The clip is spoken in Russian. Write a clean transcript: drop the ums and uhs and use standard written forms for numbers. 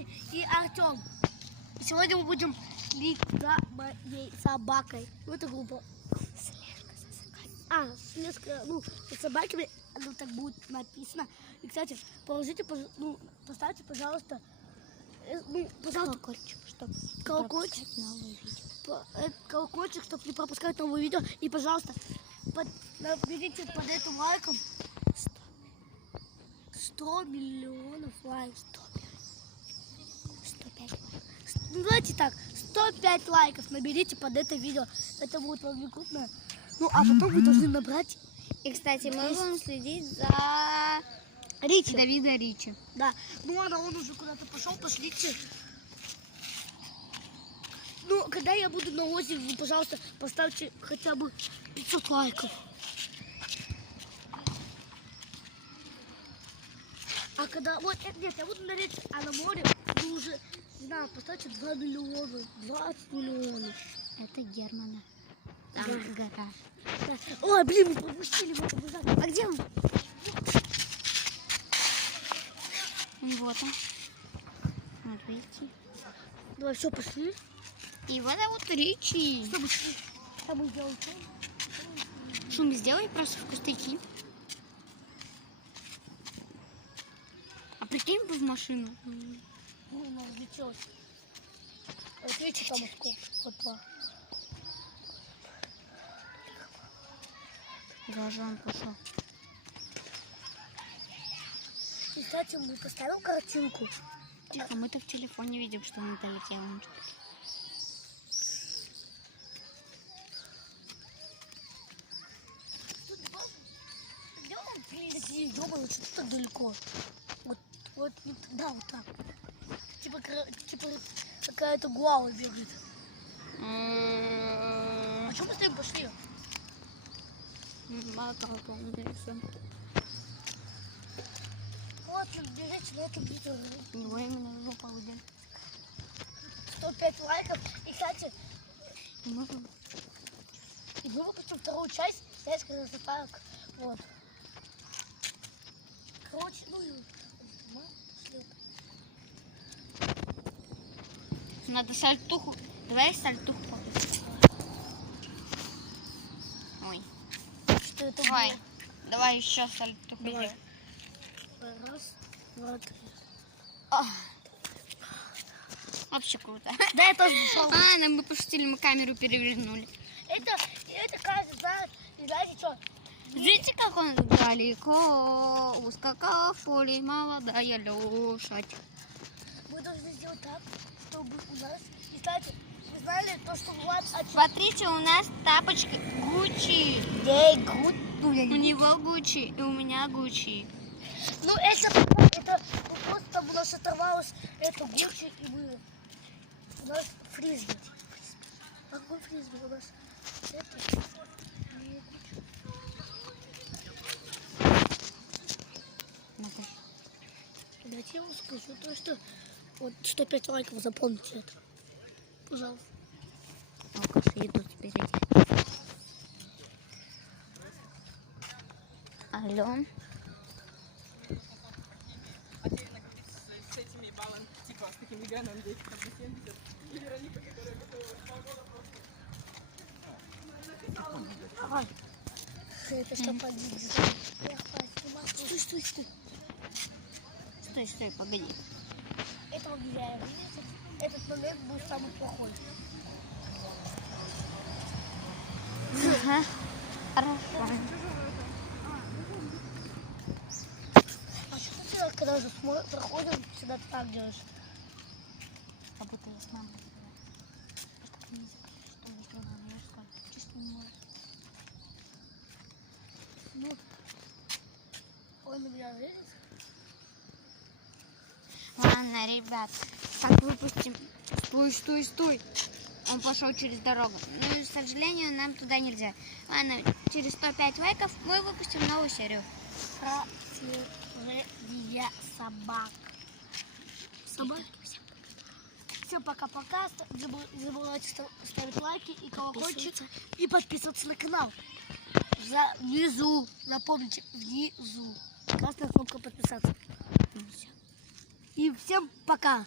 Виталий и Артем. Сегодня мы будем следить за моей собакой. Ну, это глупо. Слежка, ну, за собаками, ну, так будет написано. И, кстати, положите, поставьте, пожалуйста, колокольчик, чтобы колокольчик, новые видео. Колокольчик, чтобы не пропускать новые видео. И, пожалуйста, наберите под этим лайком 100 миллионов лайков. 105 лайков. Ну, давайте так, 105 лайков наберите под это видео. Это будет вам крупно. Ну, а потом вы должны набрать... И, кстати, мы будем следить за Ричи. Давида Ричи. Да. Ну ладно, он уже куда-то пошел, пошлите. Ну, когда я буду на озере, вы, пожалуйста, поставьте хотя бы 500 лайков. А когда... Вот, нет, я буду на речке, а на море вы уже, не знаю, поставьте 2 миллиона, 20 миллионов. Это Германа. Там гараж. Да. Ой, блин, мы пропустили в этом гараже. А где он? Вот он. Вот видите. Давай, все, пошли. Его зовут Ричи. Что мы сделаем? Шум сделай просто в кустыки. А прикинь бы в машину. Ну, она взлетелась. Вот видите, там вот. Даже он пошел. И, кстати, мы поставим картинку. Тихо, мы-то в телефоне видим, что он долетел. Где он прилетел? Ё-моё, что так далеко? Вот, да, вот так. Типа какая-то гуава бегает. А что мы с тобой пошли? Вот, бежите на этом видео. У него именно жопа выйдет. 105 лайков. И, кстати, и мы выпустим вторую часть. Слежка за собак. Вот. Короче, ну и мы пошли. Надо сальтуху. Давай сальтуху покажем. Ой. Что это Давай. было? Давай еще сальтуху. Давай. Раз, два, три. Вообще круто. Да, я тоже нашел. Мы пошутили, мы камеру перевернули. Это каждый знает. И знаете что? Видите, как он далеко ускакал в поле молодая лошадь. Мы должны сделать так, чтобы у нас... И, кстати, вы знали то, что Влад... Смотрите, у нас тапочки Гуччи. У него Гуччи и у меня Гуччи. Ну, это просто там у нас оторвалось это Гуччи, и мы... У нас фрисби. Какой фрисби у нас? Это... Давайте я вам скажу то, что вот 105 лайков, запомните это. Пожалуйста. Алкаши идут теперь. Алло. С этими баллами, типа, с таким веганом, где их там 70, и Вероника, которая готовила полгода просто. Ага. Это что погибнет? Стой, погоди. Этого нельзя видеть. Этот момент будет самый плохой. Ага. Хорошо. А что ты делаешь, когда уже проходим, всегда так делаешь? Как будто я с мамой. Так не закрыть, что ли, сделала, я скажу. Чисто не может. Ну, он на меня верит. Ладно, ребят, как выпустим? Стой. Он пошел через дорогу. Ну, к сожалению, нам туда нельзя. Ладно, через 105 лайков мы выпустим новую серию. Про следия собак. Всем пока-пока. Не забывайте ставить лайки и колокольчик. И подписываться на канал. Внизу. Запомните, внизу. Красная кнопка подписаться. И всем пока.